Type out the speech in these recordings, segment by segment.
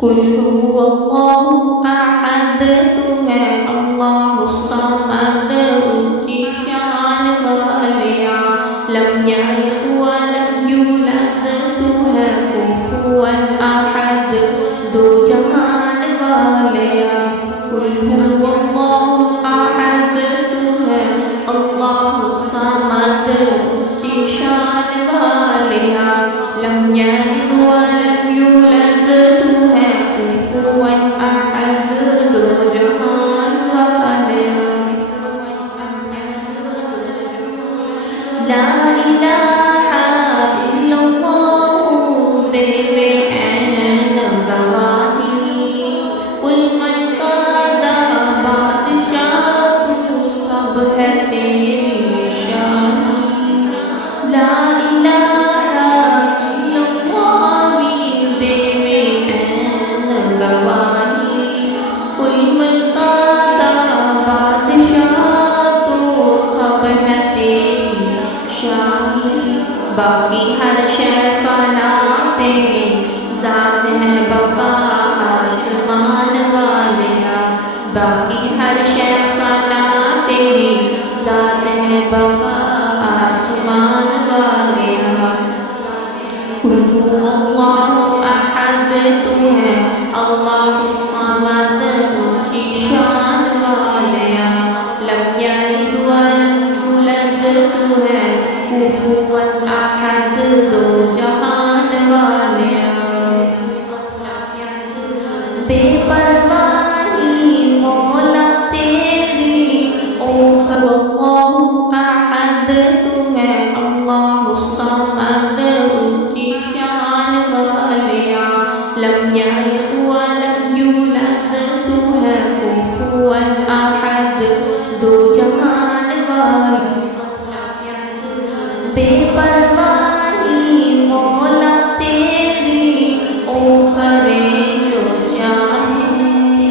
कुल हुवल्लाहु अहद, तू है अल्लाहु समद, ऊंची शान वालिया। लम यलिद व लम यूलद, तू है कुफुवन अहद, दो जहान वालिया। कुल हुवल्लाहु अहद, तू है अल्लाहु समद, ऊंची शान वालिया। लम यलिद व लम यूलद, तू है कुफुवन अहद, दो जहान वालिया। ला इलाहा इल्लल्लाहु, देवे ऐन गवाही। कुल मन का दा बादशाह, तू सब है तेरी शाही। ला इलाहा इल्लल्लाह, देवे ऐन गवाही। कुल मन का दा बादशाह, तू सब है तेरी शाही। बाकी हर शै फना, तेरी ज़ात है बका आसमान वालिया। बाकी हर शै फना, तेरी ज़ात है बका आसमान वालिया। कुल हुवल्लाहु अहद, तू है अल्लाहु समद, ऊंची शान वालिया। लम यलिद व लम यूलद, तू है कुफुवन अहद, दो जहान वालिया। बेपरवाही मौला तेरी, ओ हुवल्लाहु अहद, तू है अल्लाहु समद, ऊंची शान वालिया। लम यलिद व लम यूलद, तू है कुफुवन अहद, दो जहान वालिया। बेपरवाही मौला तेरी, ओ करे जो चाहे।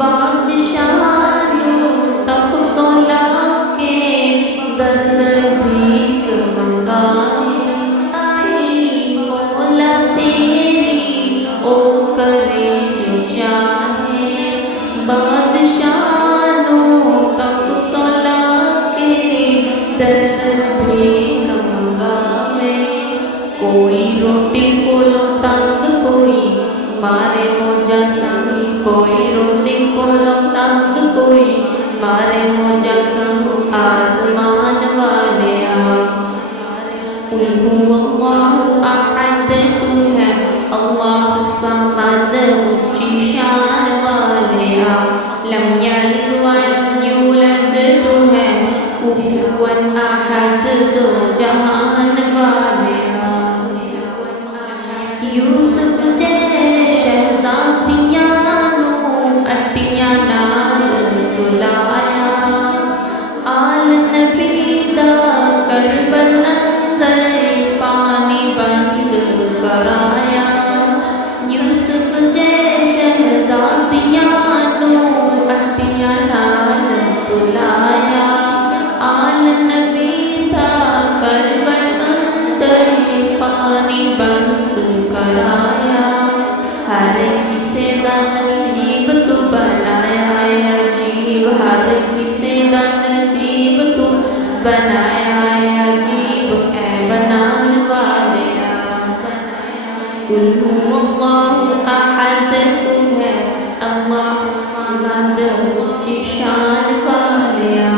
बादशाह तख्तो लाके, दर दर भीख मंगाए। मौला तेरी, ओ करे जो चाहे। बादशाह तख्तो लाके, दर दर भीख मंगावे। कोई रोटी को लो तंग, कोई मारे मोजा संग। कोई रोटी को लो तंग, कोई मारे मोजा संग आसमान वालिया। कुल हुवल्लाहु अहद, तू है अल्लाहु समद, ऊंची शान वालिया। लम यलिद व लम यूलद, तू है कुफुवन अहद, दो जहान वालिया। यूसुफ जे शहज़ादियां अटियां नाल तुलाया। आल नबी दा करबल अंदर पानी बंद कराया। यूसुफ जे शहज़ादियां अटियां नाल तुलाया। आल नबी दा करबल अंदर पानी बंद कराया। हर किसे दा नसीब तू बनाया है अजीब। हर किसे दा नसीब तू बनाया है अजीब, ऐ बनान वालिया। कुल हुवल्लाहु अहद, तू है अल्लाहु समद, ऊंची शान वालिया।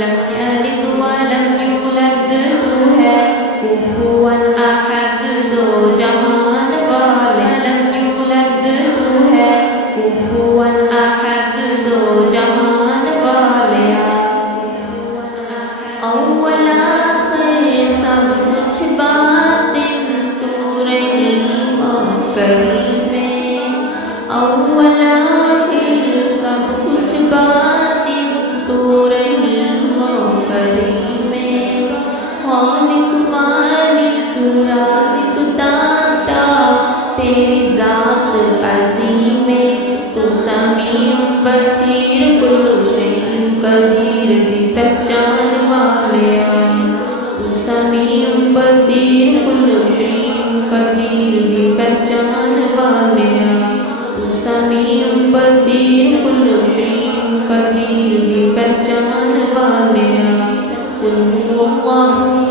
लम यलिद व लम यूलद, तू है कुफुवन अहद, दो जहान वालिया। लम यूलद, तू है कुफुवन अहद, दो जहान वालिया। अव्वल आखिर सब कुछ बातिन, तू रहीम करीम में। अव्वल आखिर सब कुछ बातिन, तू रहीम करीम में। खालिक मालिक राज़िक दाता, तेरी ज़ात अज़ीम में। तू समीउ बसीर, कुल्लु शैइन कदीर, दी पहचान वालिया। तू समीउ बसीर, कुल्लु शैइन कदीर, दी पहचान वालिया। والله